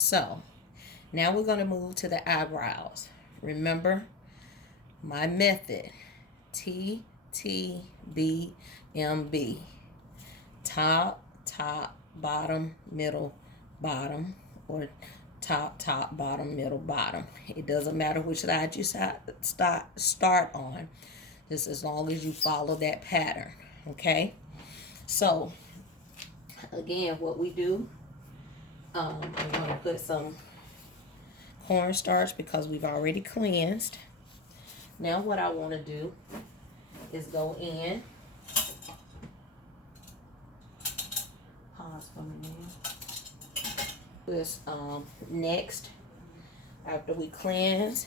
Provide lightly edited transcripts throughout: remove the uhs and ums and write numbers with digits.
So now we're going to move to the eyebrows. Remember my method, TTBMB. Top, top, bottom, middle, bottom, or top, top, bottom, middle, bottom. It doesn't matter which side you start on, just as long as you follow that pattern. Okay? So, again, what we do, I'm going to put some cornstarch because we've already cleansed. Now what I want to do is go in. Pause for me now. This next, after we cleanse,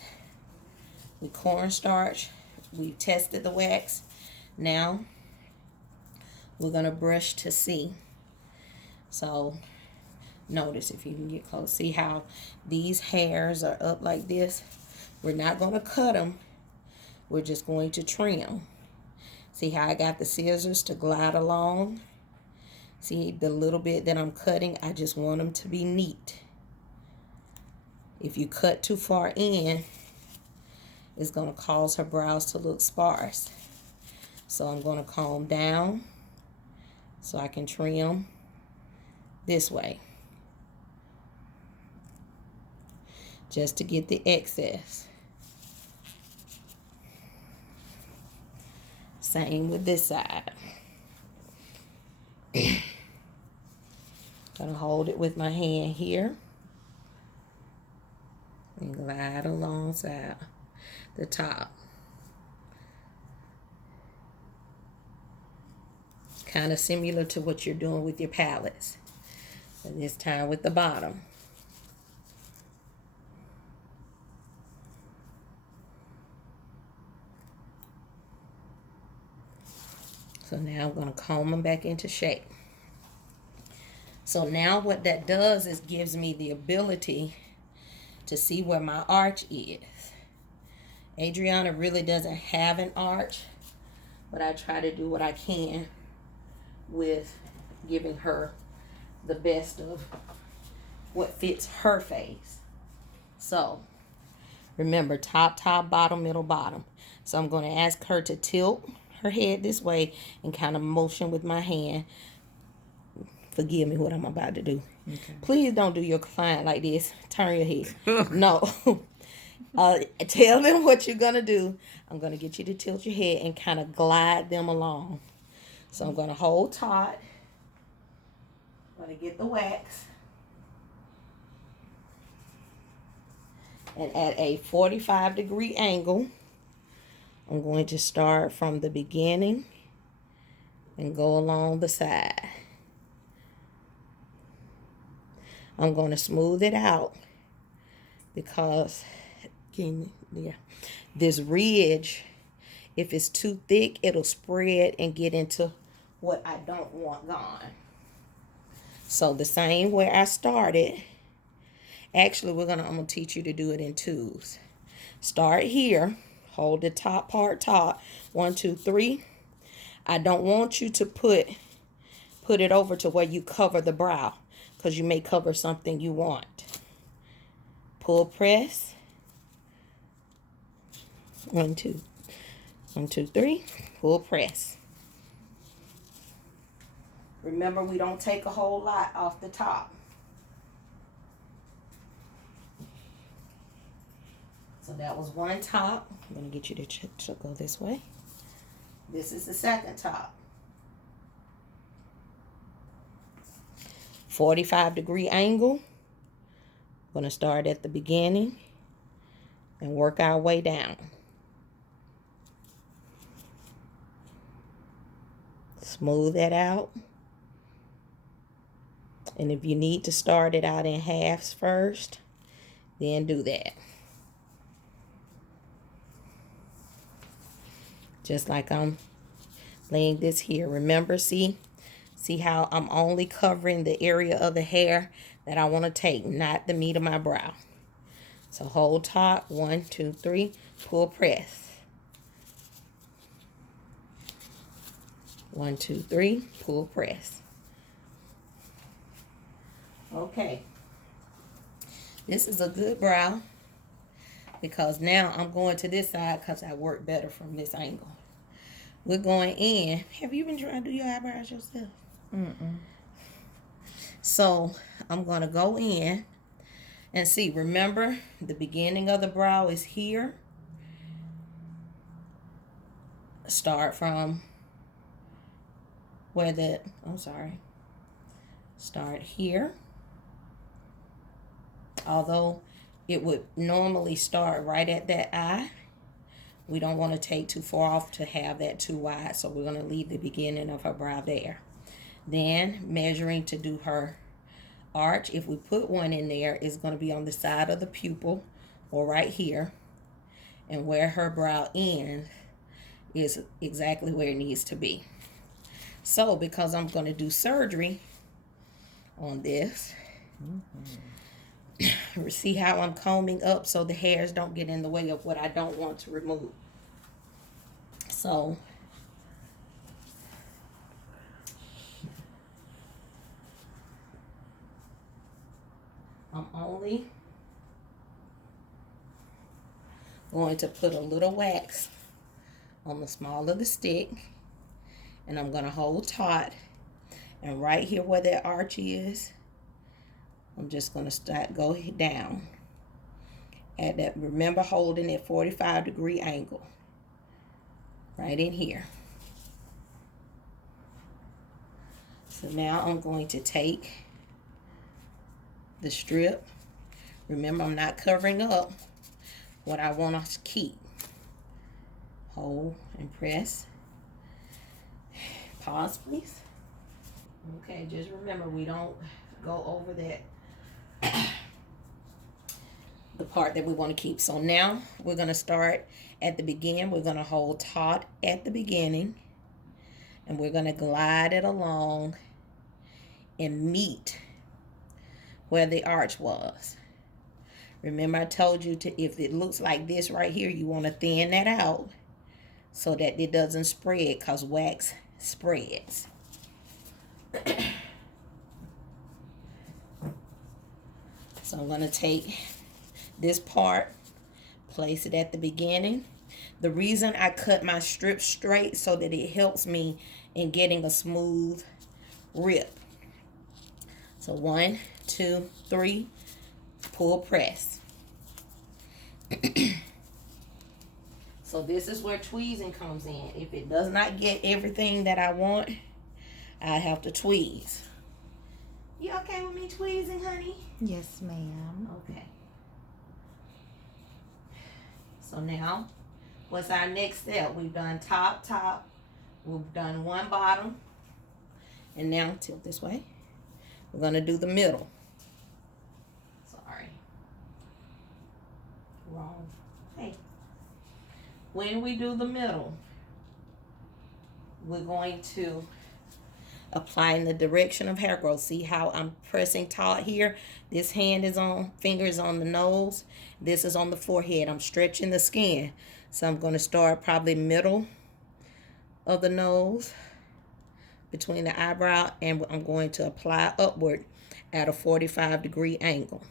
we cornstarch, we tested the wax. Now we're gonna brush to see. So notice if you can get close, see how these hairs are up like this. We're not gonna cut them. We're just going to trim. See how I got the scissors to glide along? See the little bit that I'm cutting, I just want them to be neat. If you cut too far in, it's going to cause her brows to look sparse. So I'm going to comb down so I can trim this way. Just to get the excess. Same with this side. Gonna hold it with my hand here and glide alongside the top. Kind of similar to what you're doing with your palettes, and this time with the bottom. So now I'm gonna comb them back into shape. So now what that does is gives me the ability to see where my arch is. Adriana really doesn't have an arch, but I try to do what I can with giving her the best of what fits her face. So remember, top, top, bottom, middle, bottom. So I'm going to ask her to tilt her head this way and kind of motion with my hand. Forgive me what I'm about to do. Okay. Please don't do your client like this. Turn your head. No. Tell them what you're going to do. I'm going to get you to tilt your head and kind of glide them along. So I'm going to hold taut. I'm going to get the wax. And at a 45-degree angle, I'm going to start from the beginning and go along the side. I'm going to smooth it out because this ridge, if it's too thick, it'll spread and get into what I don't want gone. So the same way I started, actually I'm gonna teach you to do it in twos. Start here, hold the top part taut. 1, 2, 3. I don't want you to put it over to where you cover the brow, because you may cover something you want. Pull press. 1, 2. 1, 2, 3. Pull press. Remember, we don't take a whole lot off the top. So that was one top. I'm going to get you to go this way. This is the second top. 45-degree angle. Going to start at the beginning and work our way down. Smooth that out. And if you need to start it out in halves first, then do that. Just like I'm laying this here. Remember, see how I'm only covering the area of the hair that I want to take, not the meat of my brow. So hold taut. 1, 2, 3. Pull press. 1, 2, 3. Pull press. Okay. This is a good brow because now I'm going to this side because I work better from this angle. We're going in. Have you been trying to do your eyebrows yourself? Mm-mm. So I'm going to go in and see. Remember, the beginning of the brow is here. Start from where the, start here. Although it would normally start right at that eye, we don't want to take too far off to have that too wide. So we're going to leave the beginning of her brow there. Then measuring to do her arch, if we put one in there, it's going to be on the side of the pupil or right here. And where her brow ends is exactly where it needs to be. So because I'm going to do surgery on this, see how I'm combing up so the hairs don't get in the way of what I don't want to remove. So I'm only going to put a little wax on the small of the stick, and I'm going to hold taut, and right here where that arch is, I'm just going to go down at that. Remember, holding at 45-degree angle right in here. So now I'm going to take the strip. Remember, I'm not covering up what I want to keep. Hold and press. Pause, please. Okay, just remember, we don't go over that the part that we want to keep. So now we're going to start at the beginning. We're going to hold taut at the beginning, and we're going to glide it along and meet where the arch was. Remember, I told you to, if it looks like this right here, you want to thin that out so that it doesn't spread, because wax spreads. So I'm going to take this part, place it at the beginning. The reason I cut my strip straight so that it helps me in getting a smooth rip. So 1, 2, 3, pull, press. So this is where tweezing comes in. If it does not get everything that I want, I have to tweeze. You okay with me tweezing, honey? Yes, ma'am. Okay. So now, what's our next step? We've done top. We've done one bottom. And now, tilt this way. We're going to do the middle. Sorry. Wrong. Hey. When we do the middle, we're going to apply in the direction of hair growth. See how I'm pressing taut here? This hand is on, fingers on the nose. This is on the forehead. I'm stretching the skin. So I'm going to start probably middle of the nose, between the eyebrow, and I'm going to apply upward at a 45-degree angle.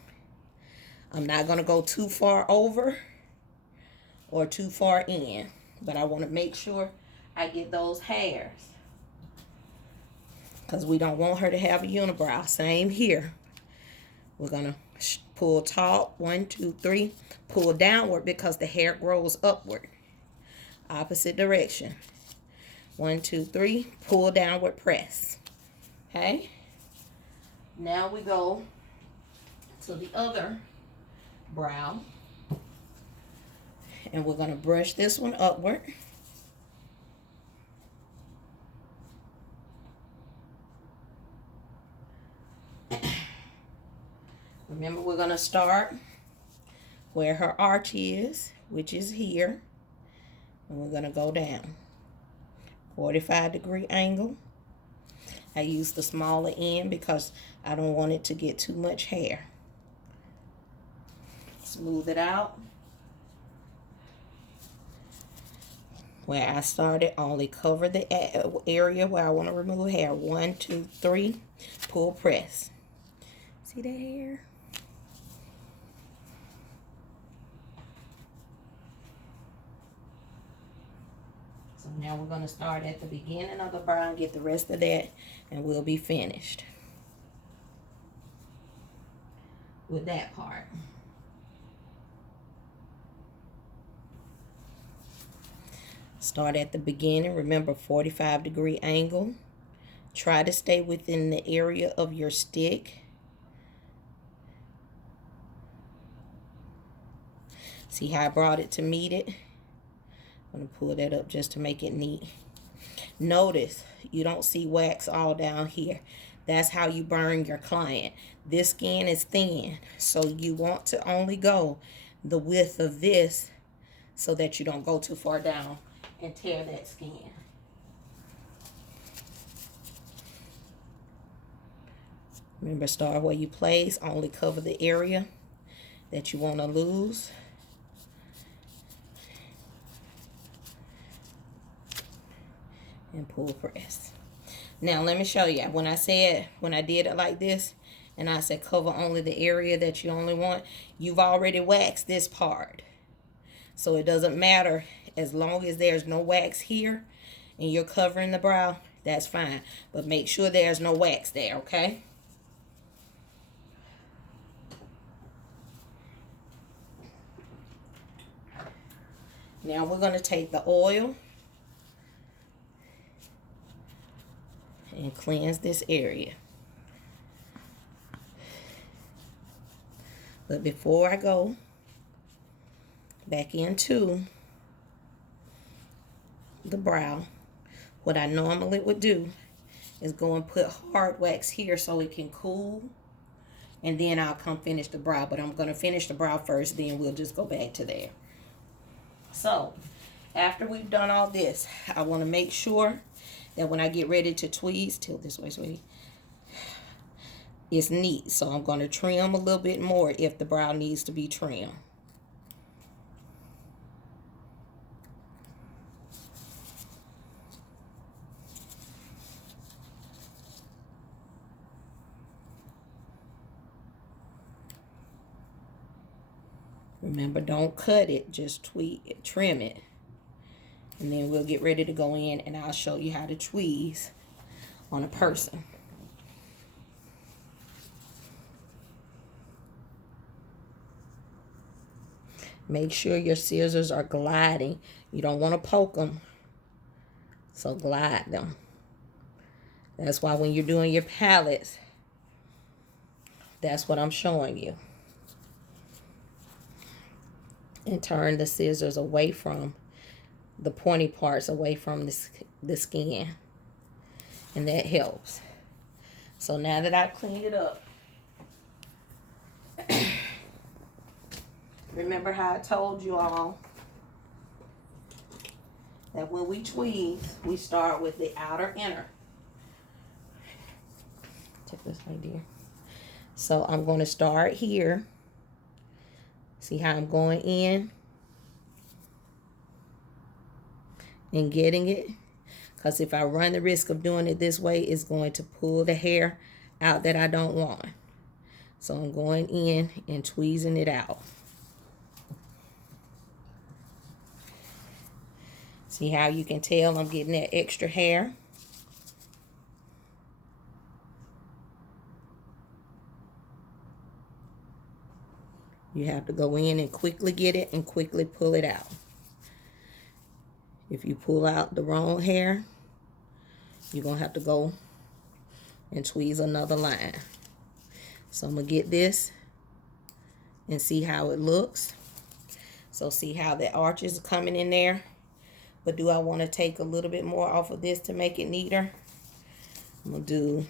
I'm not going to go too far over or too far in, but I want to make sure I get those hairs, because we don't want her to have a unibrow. Same here. We're going to pull taut, 1, 2, 3, pull downward because the hair grows upward. Opposite direction. 1, 2, 3, pull downward, press. Okay? Now we go to the other brow, and we're going to brush this one upward. Remember, we're going to start where her arch is, which is here, and we're going to go down. 45-degree angle. I use the smaller end because I don't want it to get too much hair. Smooth it out. Where I started, only cover the area where I want to remove hair. 1, 2, 3, pull, press. See that hair? So now we're going to start at the beginning of the brow and get the rest of that, and we'll be finished with that part. Start at the beginning. Remember, 45-degree angle. Try to stay within the area of your stick. See how I brought it to meet it? I'm going to pull that up just to make it neat. Notice you don't see wax all down here. That's how you burn your client. This skin is thin, so you want to only go the width of this so that you don't go too far down and tear that skin. Remember, start where you place. Only cover the area that you want to lose. And pull press. Now let me show you. When I did it like this, and I said cover only the area that you only want, you've already waxed this part. So it doesn't matter, as long as there's no wax here and you're covering the brow, that's fine. But make sure there's no wax there, okay? Now we're going to take the oil and cleanse this area. But before I go back into the brow, what I normally would do is go and put hard wax here so it can cool, and then I'll come finish the brow. But I'm going to finish the brow first, then we'll just go back to there. So after we've done all this, I want to make sure that when I get ready to tweeze, tilt this way, sweetie, it's neat. So I'm going to trim a little bit more if the brow needs to be trimmed. Remember, don't cut it, just trim it. And then we'll get ready to go in and I'll show you how to tweeze on a person. Make sure your scissors are gliding. You don't want to poke them, so glide them. That's why when you're doing your palettes, that's what I'm showing you. And turn the scissors away from the pointy parts, away from the skin. And that helps. So now that I've cleaned it up, remember how I told you all that when we tweeze, we start with the outer inner. Take this right there. So I'm going to start here. See how I'm going in and getting it? Because if I run the risk of doing it this way, it's going to pull the hair out that I don't want. So I'm going in and tweezing it out. See how you can tell I'm getting that extra hair? You have to go in and quickly get it and quickly pull it out. If you pull out the wrong hair, you're going to have to go and tweeze another line. So I'm going to get this and see how it looks. So see how the arches are coming in there. But do I want to take a little bit more off of this to make it neater? I'm going to do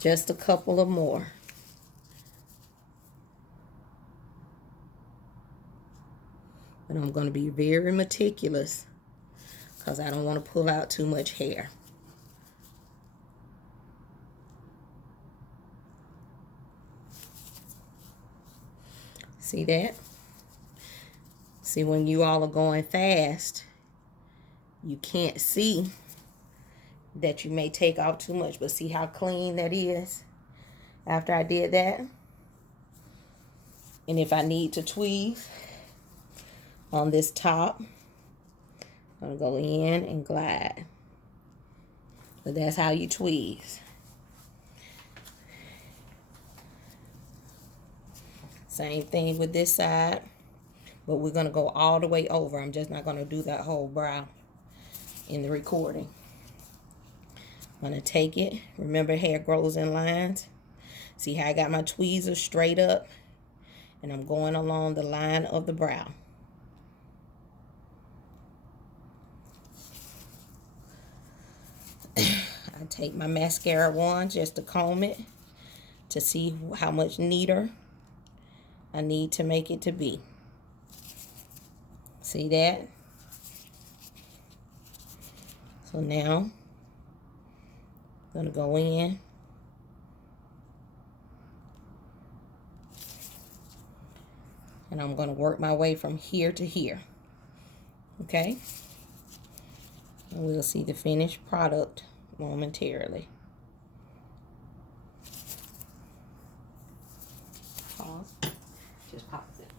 just a couple of more. But I'm going to be very meticulous because I don't want to pull out too much hair. See that? See, when you all are going fast, you can't see that you may take out too much. But see how clean that is after I did that? And if I need to tweeze on this top, Gonna go in and glide. But that's how you tweeze. Same thing with this side. But we're gonna go all the way over. I'm just not gonna do that whole brow in the recording. I'm gonna take it. Remember, hair grows in lines. See how I got my tweezers straight up? And I'm going along the line of the brow. I take my mascara wand just to comb it to see how much neater I need to make it to be. See that? So now I'm gonna go in and I'm gonna work my way from here to here. Okay? And we'll see the finished product momentarily. Pause. Just pause it.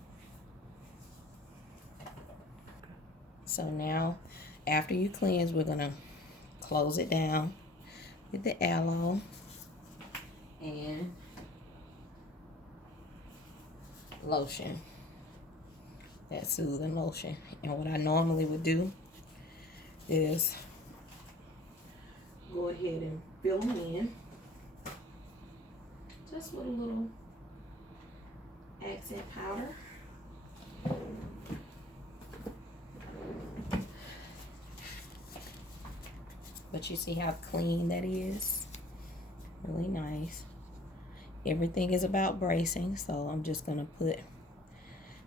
So now, after you cleanse, we're gonna close it down with the aloe and lotion. That soothing lotion. And what I normally would do is go ahead and fill them in just with a little accent powder. But you see how clean that is? Really nice. Everything is about bracing, so I'm just gonna put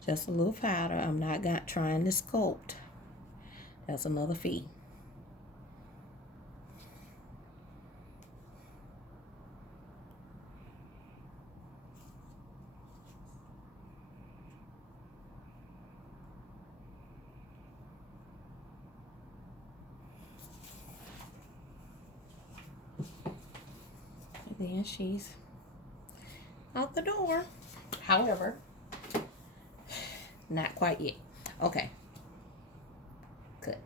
just a little powder. I'm not trying to sculpt. That's another fee. And then she's out the door. However, not quite yet. Okay. Cut.